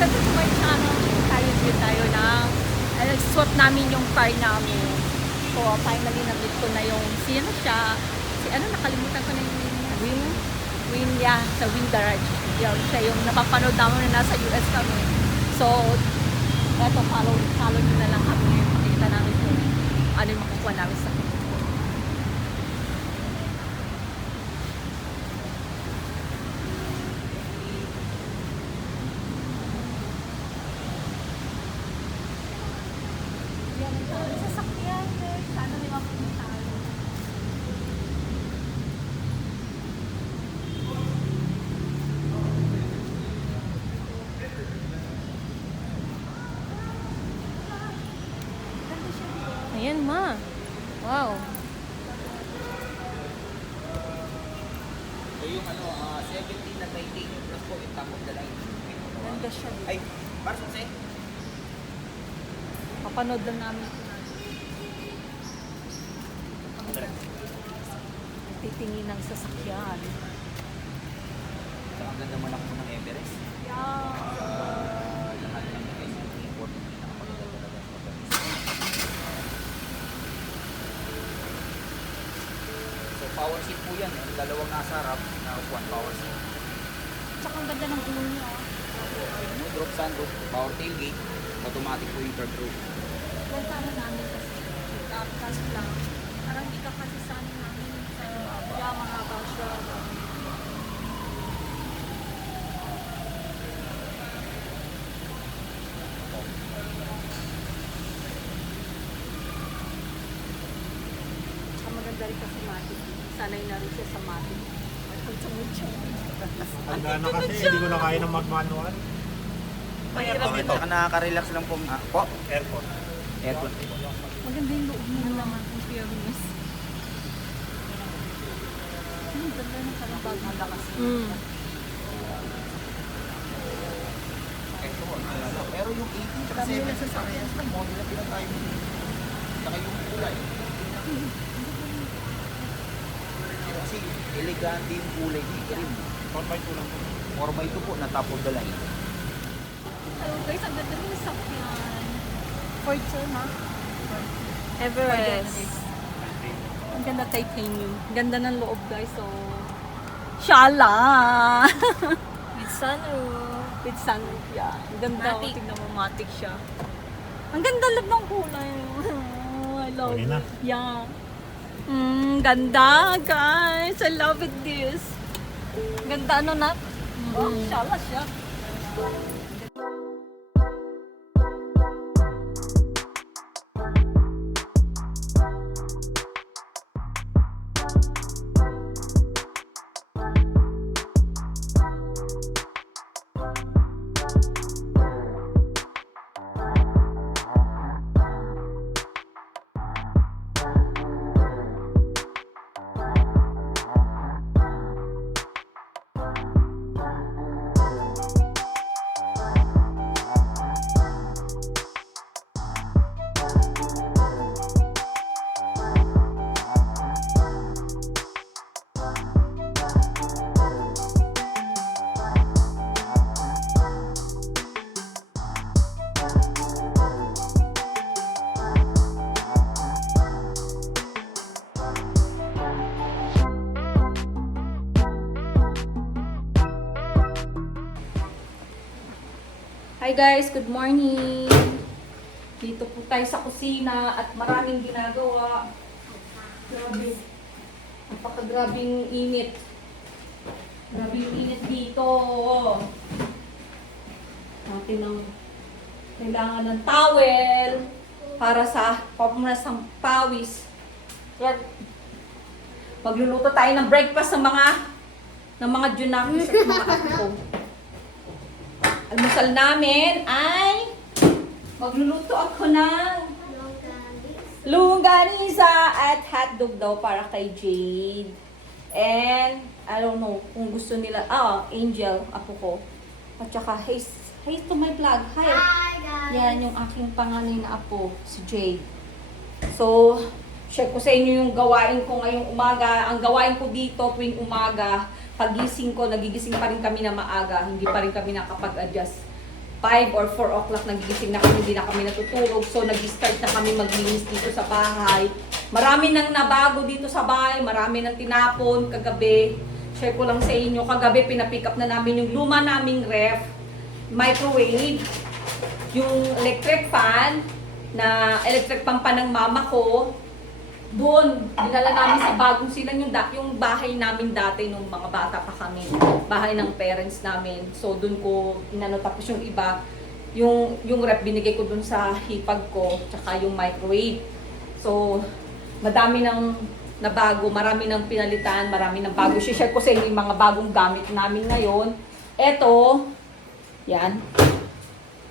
welcome to my channel. Tayo ng swap namin yung car namin. So, finally nabit ko na yung sino siya. Nakalimutan ko na yung Win, sa Win Garage. Yun, siya yung napapanood namin na nasa US kami. So, eto, follow nyo na lang kami. Makikita namin kung ano yung makukuha namin sa kanya. Sasakyan, sana may mapunta tayo. Ayan, ma. Wow. So yung 17 na titanium plus po yung top of the line. Ganda siya. Ay, para sa sa'yo? Papanood lang namin. Titingin ng sasakyan. Ang ganda mo lang po ng Everest. Yeah. Lahat ng SUV import yung pinakamaganda talaga sa pagdating. So power seat po yan. Yung dalawang nasa harap na upuan power seat. Tsaka ang ganda ng ulo niya. No drop sunroof, power tailgate, automatic po yung third row. Yan sana namin kasi. Kaso lang. Parang di ka kasi sana namin sa Yamaha ba siya. Tsaka maganda rin kasi matic. Sanay na rin siya sa matic. Handa na kasi, hindi ko na kaya ng mag-manual. Mahirap Ito, nakaka-relax lang po. Po? Airport. Aircon. Maganda yung loob nila naman kung fairness. Ang ganda ng parang bag malakas. Ito, pero yung 18 tsaka 7 parehas lang. Model na pinatay mo. Tsaka yung kulay. Kasi elegante yung kulay ni Cream. 4x2 lang po. 4x2 po na top of the line. Hello guys, ang ganda ng sakyan. Ford sir, ha? Everest. Ang ganda titanium. Ganda ng loob guys, so... Shala! With sunroof. With sunroof, yeah. Ang ganda. Matic. Tignan mo, matic siya. Ang ganda loob ng kulay. I love Okay na. it. Yeah. Ganda guys. I love it this. Ganda ano na? Oh, shala siya. Hi guys, good morning! Dito po tayo sa kusina at maraming ginagawa. Grabe. Napakagrabing init. Grabing init dito. Natin ang kailangan ng towel para sa papunas pawis. Yan. Magluluto tayo ng breakfast ng mga junakis at mga apo. Almusal namin ay magluluto ako ng longganisa at hotdog daw para kay Jade. And I don't know kung gusto nila, Angel, apo ko. At saka, hey to my vlog. Hi. guys! Yan yung aking panganay na apo, si Jade. So, share ko sa inyo yung gawain ko ngayong umaga. Ang gawain ko dito tuwing umaga, pagising ko, nagigising pa rin kami na maaga. Hindi pa rin kami nakapag-adjust. 5 or 4 o'clock nagigising na kami, hindi na kami natutulog. So nag-start na kami maglinis dito sa bahay. Marami nang nabago dito sa bahay, marami nang tinapon kagabi. Share ko lang sa inyo, kagabi pinapick up na namin yung luma naming ref, microwave, yung electric fan pa ng mama ko. Doon, dinala namin sa bagong silang yung bahay namin dati nung mga bata pa kami. Bahay ng parents namin. So doon ko inano, tapos yung iba, yung rep binigay ko doon sa hipag ko, tsaka yung microwave. So madami nang nabago, marami nang pinalitan, marami nang bago. Share ko sa inyo yung mga bagong gamit namin ngayon. Eto, yan.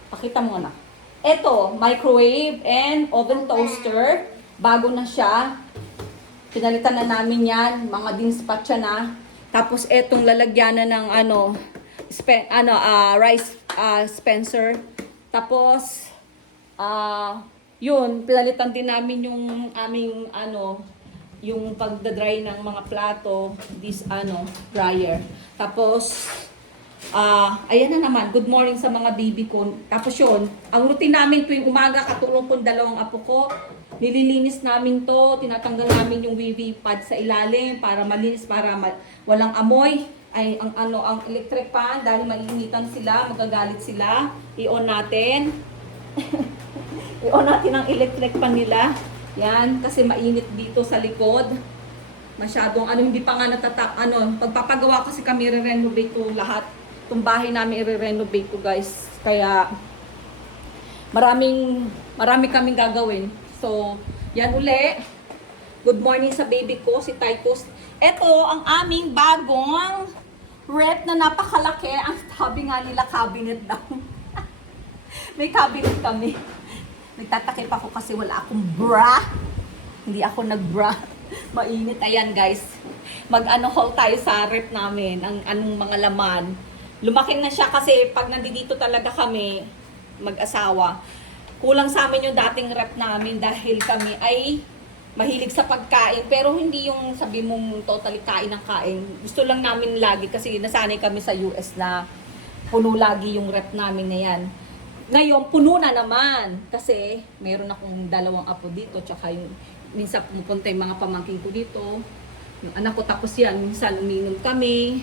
Pakita mo na. Eto, microwave and oven toaster. Bago na siya. Pinalitan na namin yan. Mga dinspacha na. Tapos etong lalagyanan ng rice Spencer. Tapos yun, pinalitan din namin yung aming yung pagdadry ng mga plato, this dryer. Tapos ayan na naman, good morning sa mga baby ko. Tapos yun, ang routine namin tuwing umaga, katulong kong dalawang apo ko, nililinis namin to, tinatanggal namin yung WC pad sa ilalim para malinis, para walang amoy. Ay ang electric fan, dahil mainitan sila, magagalit sila. I-on natin. I-on natin ang electric fan nila. Yan, kasi mainit dito sa likod. Masyadong hindi pa nga pagpapagawa kasi kami re-renovate ko lahat. Itong bahay namin i-renovate ko, guys. Kaya marami kaming gagawin. So, yan uli. Good morning sa baby ko, si Titus. Ito ang aming bagong rep na napakalaki. Ang sabi nga nila, cabinet daw. May cabinet kami. Nagtatakip ako kasi wala akong bra. Hindi ako nag-bra. Mainit. Ayan, guys. Mag-haul tayo sa rep namin. Anong mga laman. Lumaki na siya kasi pag nandito talaga kami, mag-asawa, kulang sa amin yung dating rep namin dahil kami ay mahilig sa pagkain. Pero hindi yung sabi mong totally kain ng kain. Gusto lang namin lagi kasi nasanay kami sa US na puno lagi yung rep namin na yan. Ngayon, puno na naman. Kasi meron akong 2 apo dito. Tsaka yung minsan pumupunta yung mga pamangkin ko dito. Yung anak ko, tapos yan. Minsan uminom kami.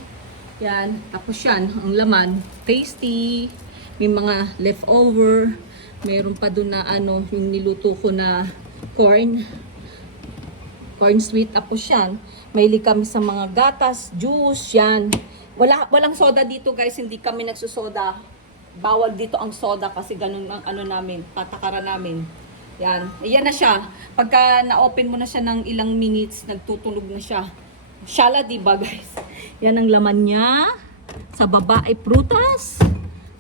Yan. Tapos yan, ang laman. Tasty. May mga leftover. Meron pa doon na yung niluto ko na corn sweet. Tapos yan, mahilig kami sa mga gatas, juice, yan. Walang soda dito, guys. Hindi kami nagsusoda. Bawal dito ang soda kasi ganun ang namin, patakaran namin. Yan. Ayan na siya. Pagka na-open mo na siya ng ilang minutes, nagtutunog na siya. Shala, diba, guys? Yan ang laman niya. Sa baba ay prutas.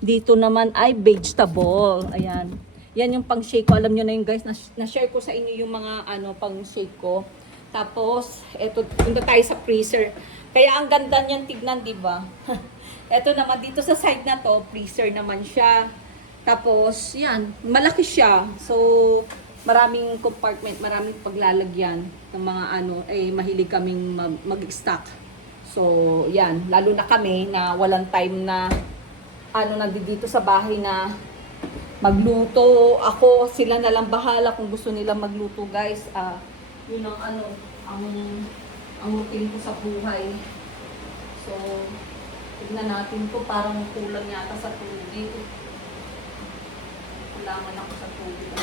Dito naman ay vegetable. Ayan. Yan yung pang-shake ko. Alam nyo na yun, guys. Na-share ko sa inyo yung mga pang-shake ko. Tapos, eto, punta tayo sa freezer. Kaya ang ganda niyan tignan, diba? Eto naman, dito sa side na to, freezer naman siya. Tapos, yan. Malaki siya. So, maraming compartment, maraming paglalagyan ng mga mahilig kaming mag-stock. So, yan. Lalo na kami na walang time na nandito sa bahay na magluto. Ako, sila na lang bahala kung gusto nila magluto, guys. Yun ang routine ko sa buhay. So, tignan natin ko, parang kulang yata sa tubig. Kulangan ako sa tubig.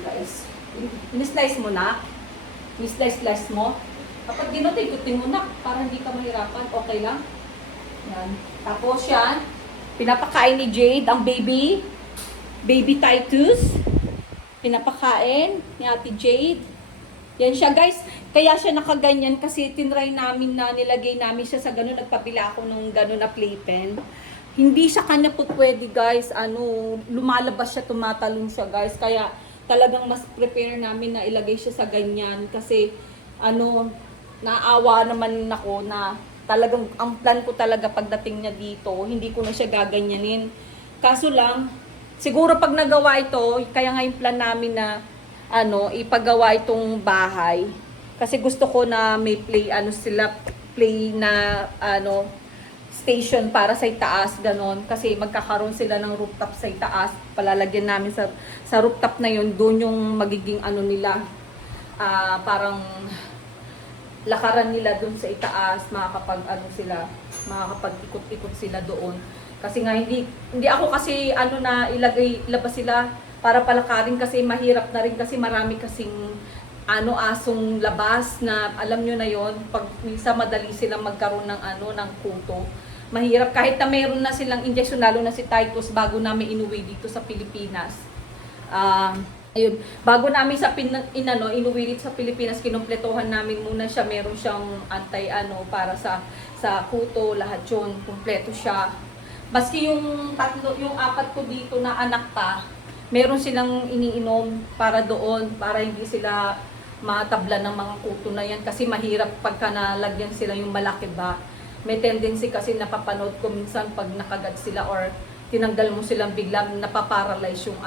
Guys. Ni-slice mo na? Ni-slice mo? Kapag ginutin mo na, para hindi ka mahirapan, okay lang? Yan. Tapos yan, pinapakain ni Jade, ang baby Titus. Pinapakain ni Ate Jade. Yan siya, guys. Kaya siya nakaganyan kasi tinry namin na nilagay namin siya sa ganun. Nagpabila ako ng ganun na playpen. Hindi sa kanya po pwede, guys. Lumalabas siya, tumatalon siya, guys. Kaya talagang mas prepare namin na ilagay siya sa ganyan. Kasi naawa naman ako na talagang, ang plan ko talaga pagdating niya dito, hindi ko na siya gaganyanin. Kaso lang, siguro pag nagawa ito, kaya nga yung plan namin na, ipagawa itong bahay. Kasi gusto ko na may play na, station para sa itaas, ganon. Kasi magkakaroon sila ng rooftop sa itaas. Palalagyan namin sa rooftop na yun, doon yung magiging ano nila, parang lakaran nila doon sa itaas, makakapag-ikot-ikot sila doon. Kasi nga hindi ako kasi ilabas sila para palakarin kasi mahirap na rin kasi marami kasing asong labas na alam nyo na yon, pag minsan madali silang magkaroon ng kuto. Mahirap kahit na mayroon na silang injection, lalo na si Titus bago namin inuwi dito sa Pilipinas. Ayun, bago namin inuwi dito sa Pilipinas, kinumpletuhan namin muna siya, meron siyang para sa kuto, lahat yun, kumpleto siya. Maski yung apat ko dito na anak pa, meron silang iniinom para doon, para hindi sila matabla ng mga kuto na yan kasi mahirap pagka nalagyan sila yung malaki ba. May tendency kasi napapanood ko minsan pag nakagat sila or tinanggal mo silang biglang napaparalyze yung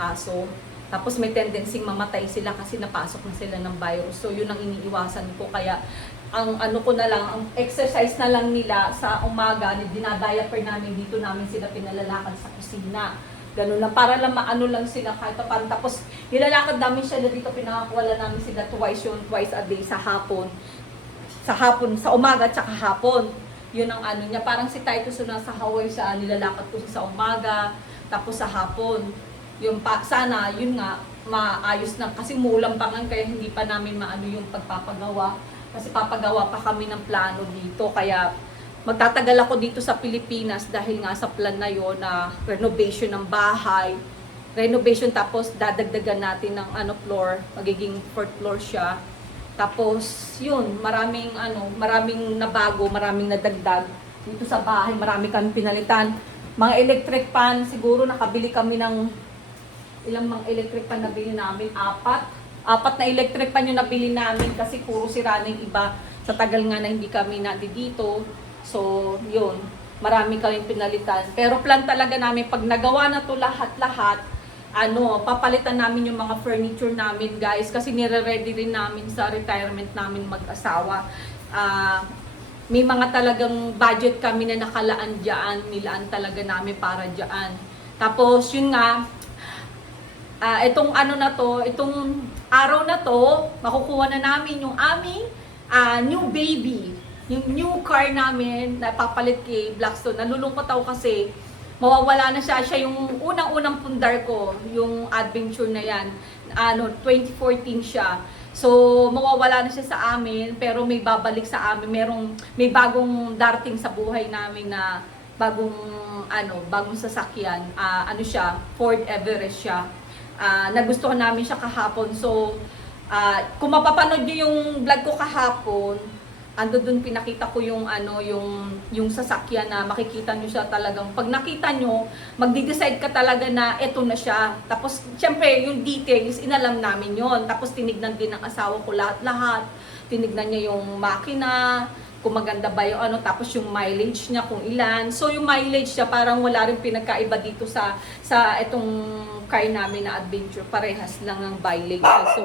aso. Tapos may tendency mamatay sila kasi napasok na sila ng virus. So yun ang iniiwasan ko, kaya ang ang exercise na lang nila sa umaga, dinadiaper namin, dito namin sila pinalalakad sa kusina. Ganun lang, para lang lang sila kahit paano. Tapos nilalakad namin siya na dito, pinakakuwala namin sila twice a day sa hapon. Sa umaga at saka hapon. Yun ang niya. Parang si Titus na sa Hawaii siya, nilalakad ko sa umaga, tapos sa hapon. Yun nga, maayos na. Kasi mulang pa nga, kaya hindi pa namin yung pagpapagawa. Kasi papagawa pa kami ng plano dito. Kaya magtatagal ako dito sa Pilipinas dahil nga sa plan na yon na renovation ng bahay. Renovation, tapos dadagdagan natin ng floor, magiging 4th floor siya. Tapos yun, maraming nabago, maraming nadagdag dito sa bahay, marami kami pinalitan. Mga electric pan, siguro nakabili kami ng ilang mga electric pan nabili namin, 4 na electric pan yung nabili namin kasi puro sira na yung iba sa tagal nga na hindi kami dito. So, yun. Marami kaming pinalitan. Pero plan talaga namin, pag nagawa na to lahat-lahat, papalitan namin yung mga furniture namin, guys. Kasi nire-ready rin namin sa retirement namin mag-asawa. May mga talagang budget kami na nakalaan dyan. Nilaan talaga namin para dyan. Tapos, yun nga, itong itong araw na to, makukuha na namin yung aming new baby. Yung new car namin na papalit kay Blackstone. Nalulungkot ako kasi mawawala na siya. Siya yung unang-unang pundar ko, yung adventure na yan. 2014 siya. So, mawawala na siya sa amin, pero may babalik sa amin. May bagong darating sa buhay namin na bagong sasakyan. Siya, Ford Everest siya. Nagustuhan namin siya kahapon. So, kung mapapanood niyo yung vlog ko kahapon, doon pinakita ko yung sasakyan na makikita nyo siya talagang. Pag nakita nyo, magde-decide ka talaga na eto na siya. Tapos, syempre, yung details, inalam namin yon. Tapos, tinignan din ng asawa ko lahat-lahat. Tinignan niya yung makina, kung maganda ba yung tapos yung mileage niya, kung ilan. So, yung mileage niya, parang wala rin pinagkaiba dito sa etong car namin na adventure. Parehas lang ang mileage. So,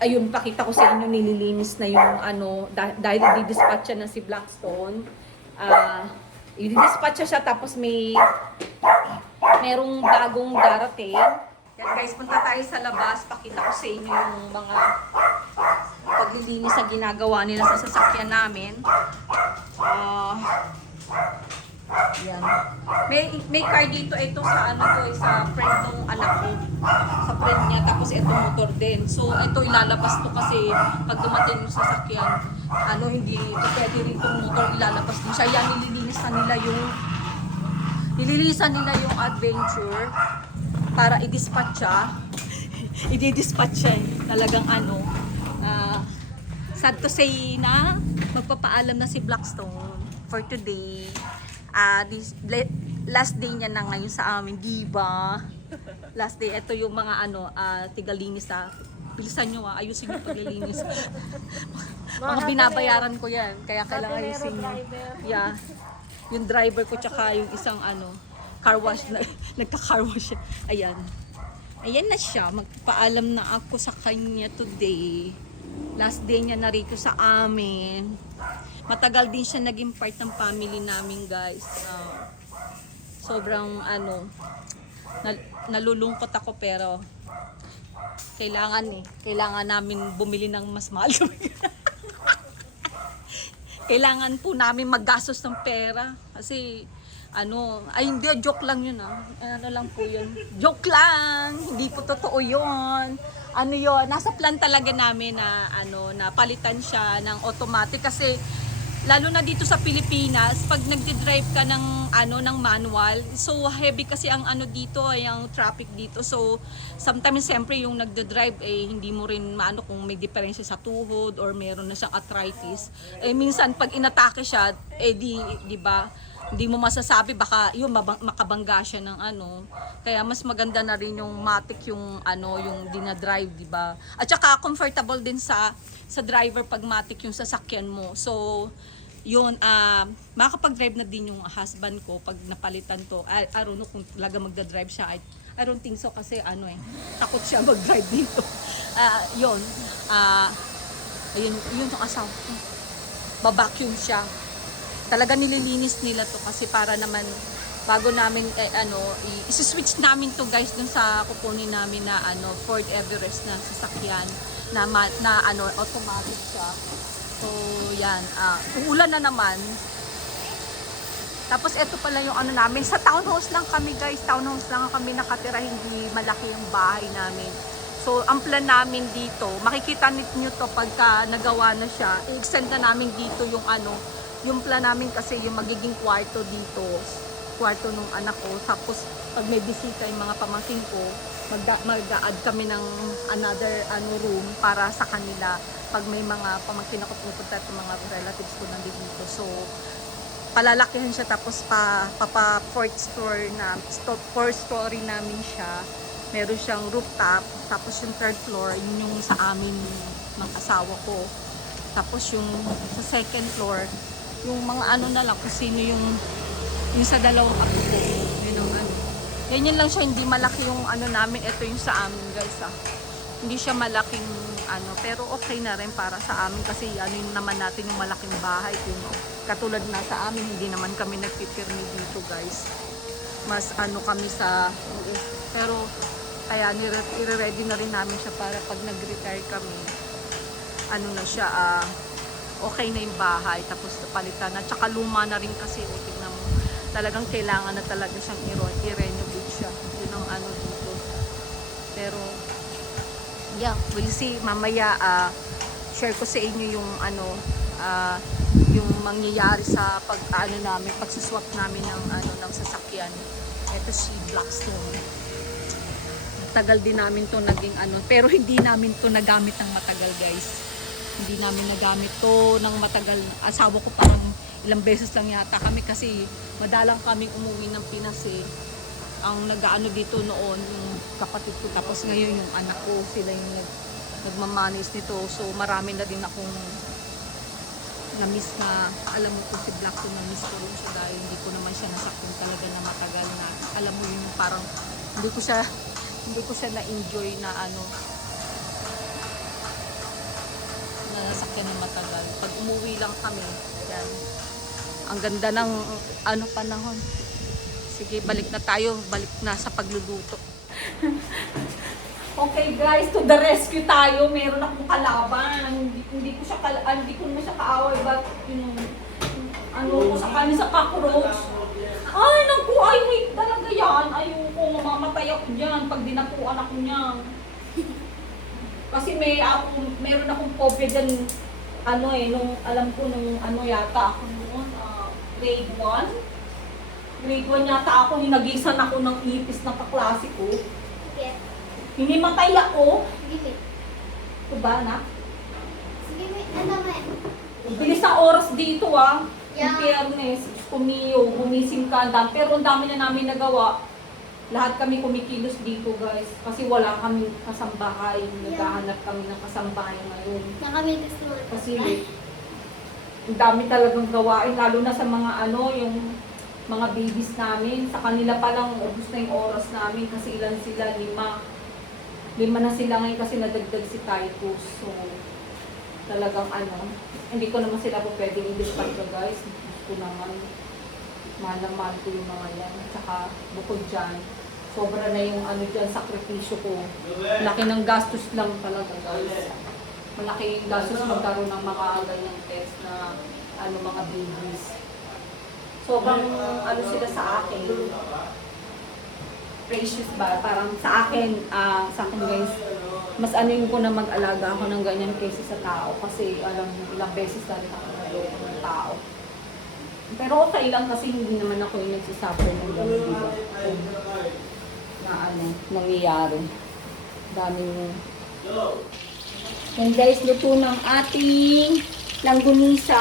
ayun, pakita ko sa inyo, nililinis na yung dahil i-dispatch siya na si Blackstone. I-dispatch siya, tapos merong bagong darating. Yan guys, punta tayo sa labas, pakita ko sa inyo yung mga paglilinis na ginagawa nila sa sasakyan namin. Yan. May car dito, ito sa sa friend ng anak ko. Sa friend niya, tapos ito motor din. So, ito ilalabas to kasi pag dumating yung sasakyan, hindi pwede rin itong motor, ilalabas din siya. Yan, nililinisan nila yung adventure para i-dispatch siya. I-dispatch siya. Talagang sad to say na magpapaalam na si Blackstone for today. This last day niya na ngayon sa amin, diba? Last day, ito yung mga tigalinis bilisan nyo ayusin yung paglilinis. Mga binabayaran ko yan, kaya kailangan ayusin nyo. Yeah. Yung driver ko tsaka yung isang car wash, nagka-car wash. Ayan. Ayan na siya, magpaalam na ako sa kanya today. Last day niya na rito sa amin. matagal din siya naging part ng family namin, guys. Sobrang nalulungkot ako, pero kailangan namin bumili ng mas mahal. Kailangan po namin maggastos ng pera kasi hindi, joke lang yun lang po yun. Joke lang, hindi po totoo yun. Yun, nasa plan talaga namin na na palitan siya ng automatic kasi lalo na dito sa Pilipinas, pag nagdi-drive ka ng manual, so heavy kasi ang dito, yung traffic dito. So sometimes siyempre yung nagdi-drive hindi mo rin maano kung may diferensya sa tuhod or meron na siyang arthritis. Minsan pag inatake siya, di ba? Hindi mo masasabi, baka yun makabangga siya ng Kaya mas maganda na rin yung matic yung yung dinadrive, di ba? At saka comfortable din sa driver pag matic yung sasakyan mo. So yun, makakapag-drive na din yung husband ko pag napalitan to. I don't know kung talaga magda-drive siya. I don't think so kasi takot siya mag-drive dito. Yun yung asawa ko. Babacuum siya. Talaga nililinis nila to kasi para naman bago namin i-switch namin to, guys, dun sa kukunin namin na Ford Everest na sasakyan na automatic siya. So yan, uulan na naman. Tapos ito pala yung namin, sa townhouse lang kami, guys, townhouse lang kami nakatira, hindi malaki yung bahay namin. So ang plan namin dito, makikita niyo to pagka nagawa na siya, i-extend na namin dito yung plan namin kasi yung magiging kwarto dito, kwarto nung anak ko. Tapos pag may bisita yung mga pamangkin ko, mag-add kami ng another room para sa kanila pag may mga pamangkin ako pupunta at mga relatives ko nandito. So palalakihan siya, tapos fourth story namin siya. Meron siyang rooftop, tapos yung third floor yun yung sa amin ng asawa ko. Tapos yung sa second floor yung mga na lang kung sino yung sa dalawang ako ko. Yan lang siya, hindi malaki yung namin. Ito yung sa amin, guys, Hindi siya malaking pero okay na rin para sa amin kasi yun naman natin yung malaking bahay. Katulad na sa amin, hindi naman kami nagpipirmi dito, guys. Mas kami sa US. Pero kaya nire-ready na rin namin siya para pag nag-retire kami, na siya, okay na yung bahay, tapos palitan na. Tsaka luma na rin kasi, tignan mo, talagang kailangan na talaga siyang i-renovate siya. Yun ang dito. Pero yeah, we'll see mamaya. Share ko sa inyo yung yung mangyayari sa namin, pagsuswap namin ng sasakyan. Ito si Blackstone. Tagal din namin to naging pero hindi namin to nagamit ng matagal, guys. Hindi namin nagamit to ng matagal. Asawa ko parang ilang beses lang yata kami kasi madalang kaming umuwi ng Pinas Ang dito noon yung kapatid ko, tapos ngayon yung anak ko, sila yung nagmamanis nito. So marami na din akong na-miss na, alam mo po si Blackstone, na-miss ko rin siya dahil hindi ko naman siya nasaktan talaga na matagal na. Alam mo yun, parang hindi ko siya na-enjoy na nasakyan ng matagal. Pag umuwi lang kami, yan. Ang ganda ng panahon. Sige, balik na tayo. Balik na sa pagluluto. Okay, guys, to the rescue tayo. Meron akong kalaban. Hindi ko naman siya kaaway, but ko sa kanya sa cockroach. Ay, wait talaga yan. Ayoko, mamamatay ako dyan pag dinapuan ako niyan. Kasi meron akong phobia dyan, nung alam ko nung yata ako noon, grade 1. Grade 1 yata ako, hinagisan ako ng ipis ng kaklase ko. Okay. Hinimatay ako. Sige. Ito ba, na? Sige, may Bilis ang oras dito, Yeah. In fairness, gumising ka, pero ang dami na namin nagawa. Lahat kami kumikilos dito, guys. Kasi wala kami kasambahay. Naghahanap kami ng kasambahay ngayon. Nakamitas mo. Kasi ang dami talagang gawain, lalo na sa mga yung mga babies namin. Sa kanila pa lang ubos na yung oras namin kasi ilan sila, 5. 5 na sila ngayon kasi nadagdag si Titus. So talagang ano, hindi ko naman sila po pwedeng i-discard ko guys. Gusto naman, mahal na mahal ko yung mga yan. Tsaka bukod dyan, sobra na yung ano dyan, sakripisyo ko. Laki ng gastos lang talaga guys. Malaki yung gastos magkaroon ng mga ganyang test na ano, mga babies. Sobrang ano sila sa akin. Precious ba? Parang sa akin guys, mas anuin ko na mag-alaga ako ng ganyan kaysa sa tao. Kasi alam mo, ilang beses na rin ako naloko ng tao. Pero okay lang kasi hindi naman ako yung nagsasuffer ng gano'n, diba? Na ano, nangyayari. Daming... And guys, luto ng ating langgunisa.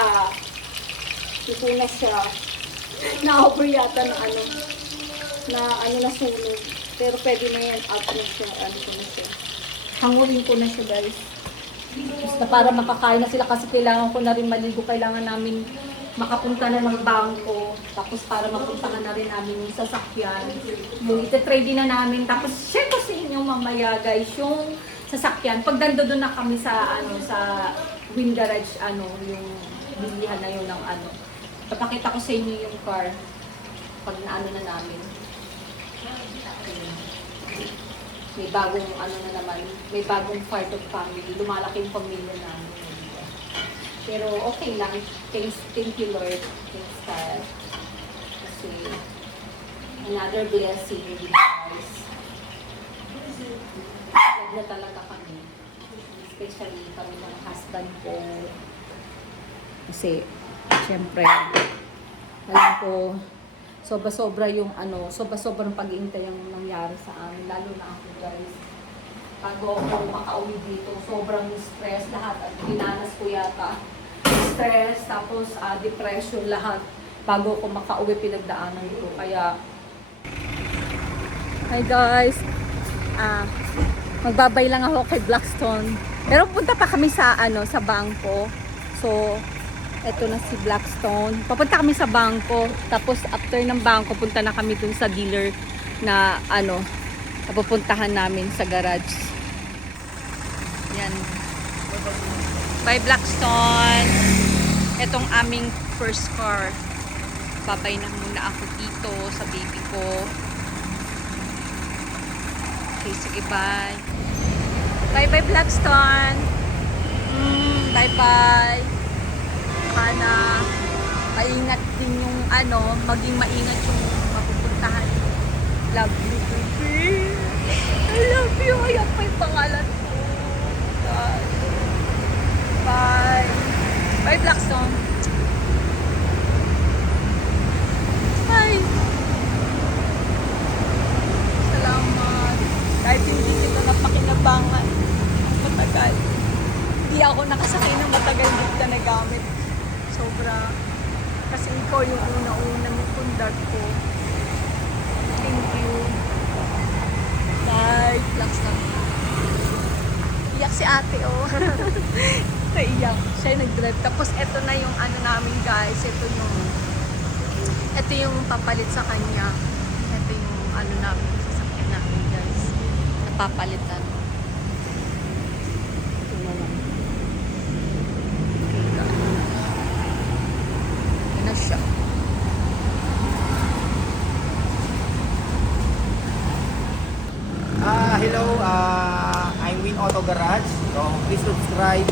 Luto na siya. Na-offer yata na na sunog. Pero pwede na yan, out na siya, ano ko na siya. Hangulin ko na siya guys. Basta para makakain na sila kasi kailangan ko na rin maligo. Kailangan namin makapunta na ng bangko. Tapos para mapuntahan na rin namin yung sasakyan. Yung ite-trade na namin. Tapos share ko sa inyo mamaya guys yung sasakyan. Pag doon na kami sa sa wind garage, yung bilihan na yun ng papakita ko sa inyo yung car. Pag na namin. May bagong na naman, may bagong part of family, lumalaki yung pamilya namin. Pero okay lang, thank you Lord, thanks God. Kasi another blessing guys. Love na talaga kami. Especially kami ng husband ko. Kasi, syempre, alam ko, sobra-sobra yung sobra-sobrang pag-iintay yung nangyari sa amin, lalo na ako guys. Bago ako makauwi dito, sobrang stress lahat at dinanas ko yata. Stress, tapos depression lahat. Bago ako makauwi, pinagdaanan ko. Kaya, hi guys, magbabay lang ako kay Blackstone. Pero punta pa kami sa sa bangko. So, eto na si Blackstone. Papunta kami sa bangko. Tapos after ng bangko, punta na kami dun sa dealer na napupuntahan namin sa garage. Yan. Bye Blackstone. Etong aming first car. Babay na muna ako dito sa baby ko. Okay, sige bye. Bye bye Blackstone. Bye bye. Sana maingat din yung maging maingat yung mapupuntahan. Love you, baby. I love you. Ayan pa yung pangalan ko. God. Bye. Bye, Blackstone. Bye. Salamat. Kahit hindi kita napakinabangan. Matagal. Hindi ako nakasakay ng matagal dito na nagamit. Sobra. Kasi ikaw yung una-una ng pundar ko. Thank you. Bye. Blackstone. Iyak si ate, oh. Iyak. Siya yung nag-drive. Tapos eto na yung namin guys. Ito yung papalit sa kanya. Ito yung namin. Sasakyan namin guys. Napapalitan. Ito na lang. Na siya. Hello, I'm Win Auto Garage. So, please subscribe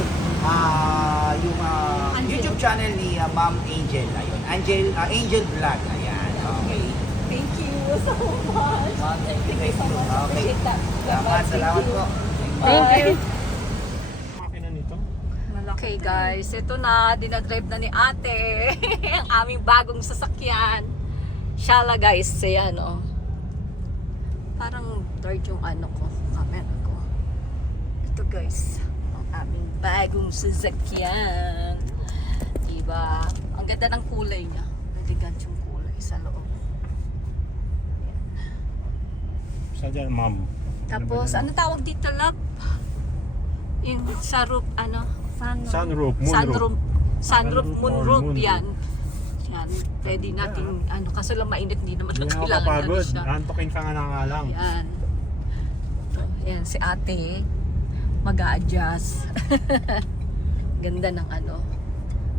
yung YouTube channel ni Ma'am Angel. Ayun, Angel Vlog. Ayan, okay. Thank you so much. Thank you. Okay. Salamat po. Thank you. Makina nito. Okay guys, ito na, dinadrive na ni ate. Ang aming bagong sasakyan. Shala guys, ayan oh. Parang dark yung camera ko. Ito guys, ang aming bagong sasakyan. Diba? Ang ganda ng kulay niya. Elegant yung kulay sa loob. Saan dyan, ma'am? Tapos, ano tawag dito, lap? Yung sa roof, Sunroof, moonroof. Sunroof, moonroof, moonroof. yan. Yan, pwede natin, kaso lang mainit, hindi naman Hindi na kailangan mapapagod. siya. Antokin ka nga na lang. Yan. Yan, si ate, mag-a-adjust. Ganda ng ano.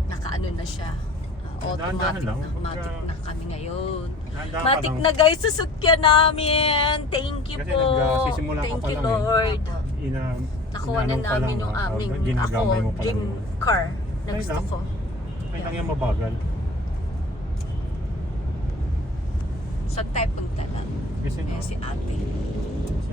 Nakaano na siya. Dahan-dahan lang. Automatic na kami ngayon. Dahan-dahan ka Matik lang. na guys, sasakyan namin. Thank you Kasi po. nagsisimula ka Thank pa you lang eh. Lord. Inanong Nakuha na pa namin lang, yung aming ginagamay mo pa dream lang. car na Okay gusto lang. ko. Ay, lang yan mabagal. Saan tayo punta lang? Kasi Ayan si ate. Kasi